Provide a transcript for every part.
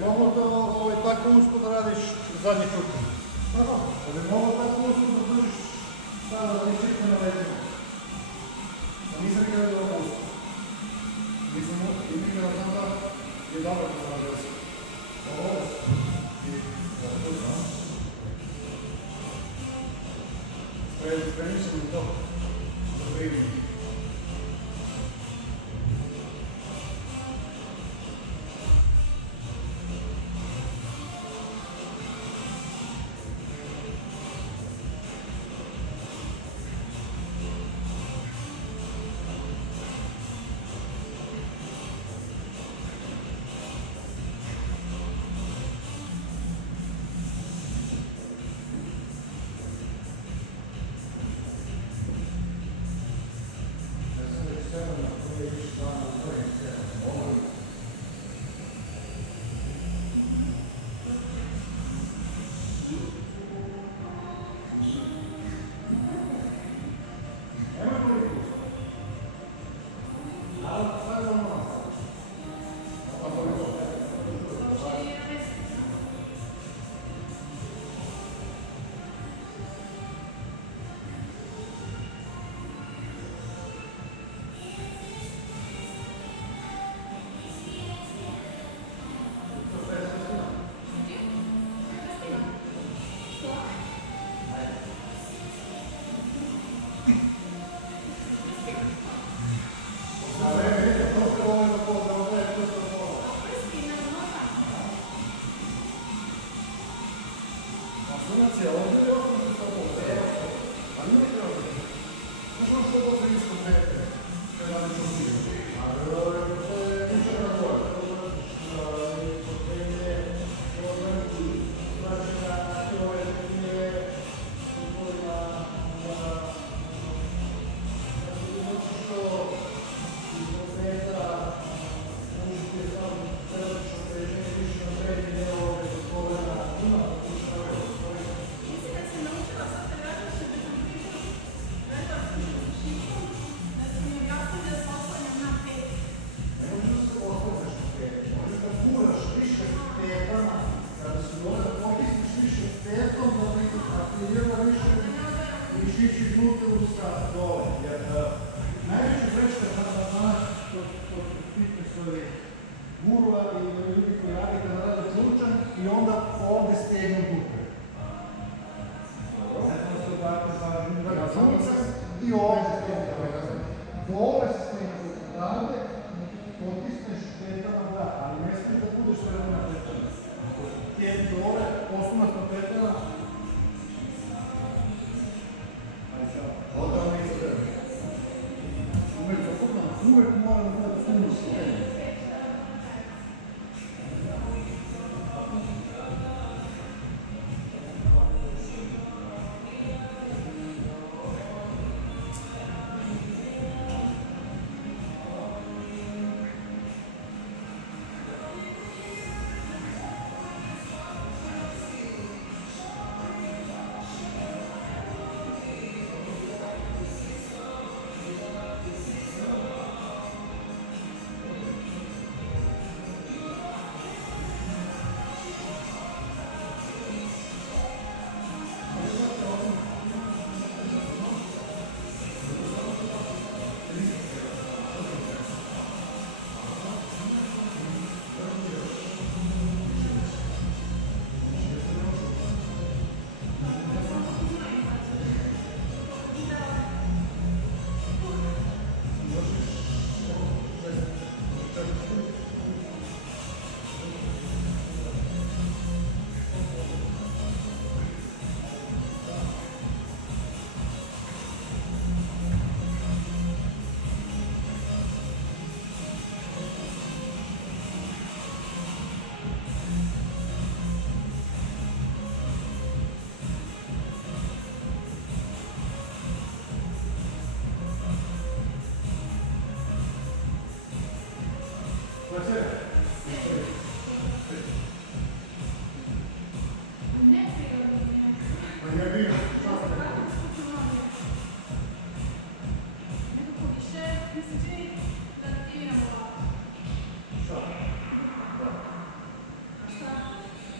moglo to tako usko da radiš zadnji krug? Da bi moglo tako usko da držiš sada da ne čekne na leđima. Nisam nikada bilo tako usko. Nisam nikada znam da je dobro da sam radio se. Ovo i ovo znam. Spremim se u to. Da primim.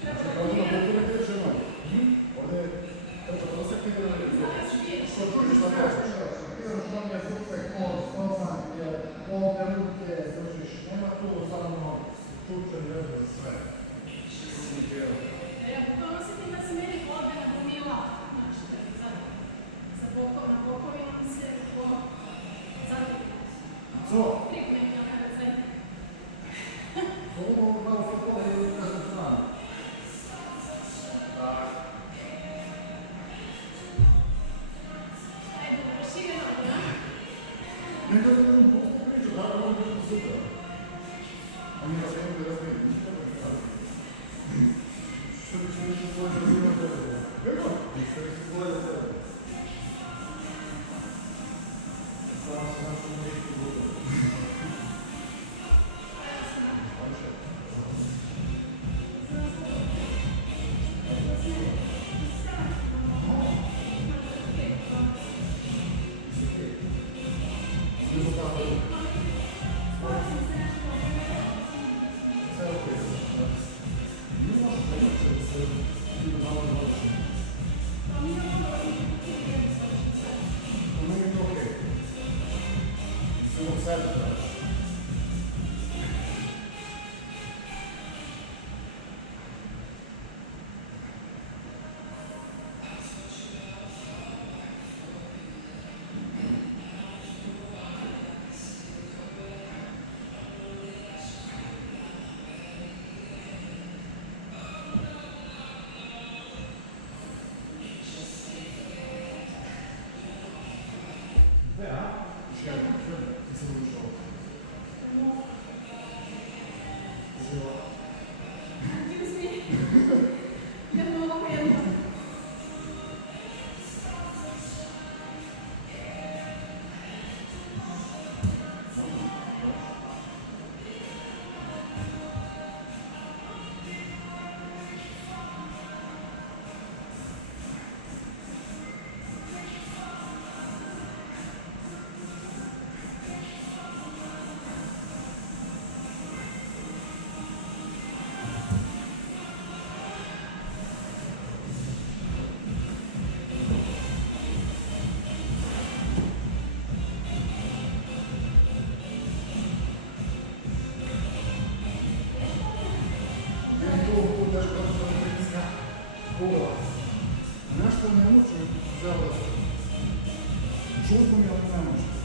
Znači, kao da na boku ne kreće noge. Ovdje treba prosjekti da ne vidimo. Što čužiš šta kažeš? Idem što mi je zupek, spoznat, jer ovdje ruke, držiš, nema tu samo čučen, veze, sve. To osjetim da se meni ovdje nagomila, znači da je za bokovima se zatrika. Co? Prikmenja neka zatrika. Ovo malo se pogledaju u kažem stranu. Tak. Ajde, šire noge, a? Ne da sam priču, da ovo je bilo super. A mi da se imamo da razmijem. Što bi se nešto svoje da ima tebe? Kako? Što bi se svoje da tebe? Samo se našo nešto drugo. Nešto ne muči za vas. Čudno mi, ali ne muči.